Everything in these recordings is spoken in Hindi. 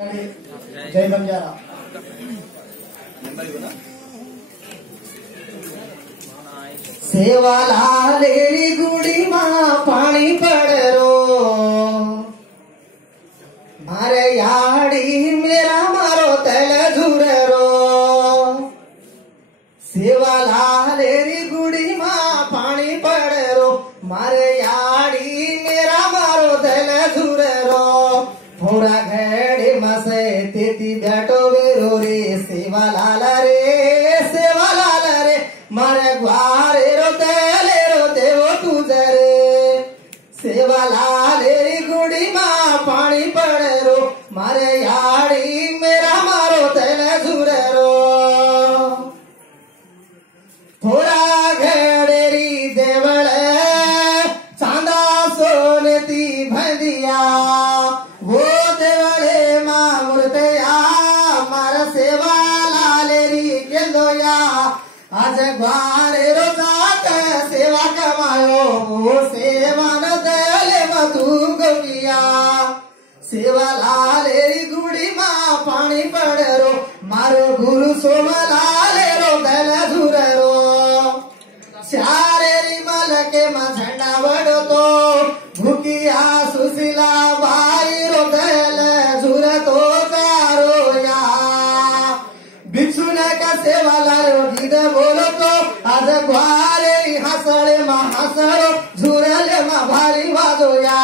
जय बंजारा। सेवाला लेरी गुड़ी मां पानी पड़रो मारे याड़ी मेरा मारो तल झुररो। सेवाला लेरी गुड़ी मां पानी पड़रो मारे याड़ी मेरा मारो तल झुररो। थोड़ा घड़े मसे तेती बैठो बेरो रे सेवालाल रे मारे ग्वारे रोते वो तुझे रे। सेवालाल रे गुड़ी मां पानी पड़रो मारे याड़ी मेरा मारो तल झुररो। थोड़ा घेड़ेरी देवल चांदा सोनती भदिया वो देवले मां मूर्तया मारा सेवालाल री केंदोया। आज ग्वारे रोजाक सेवा कमायो वो सेवा न दले मधु गोगिया। सेवालाल री गुड़ी मां पानी पड़रो मारो गुरु सोमलाल रो दल झुररो। चारे मल के मां झंडा वड़तो भूकिया सुशीला भाई रो दल झुरतो चारोया। भिक्षु ने का सेवालाल रो गीत बोलो तो आज ग्वारे हसड़े मां हसड़ो झुरले मां भारी वाजोया।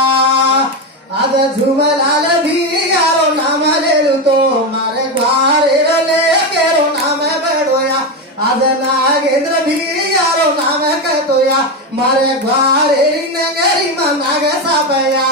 आज झुमलाल भी यारो नाम ले तो मारे ग्वारे ले केरो नाम बढ़ोया। आज नागेंद्र भी यारो नाम कहतोया मारे ग्वारे नगरी मां नाग सापया।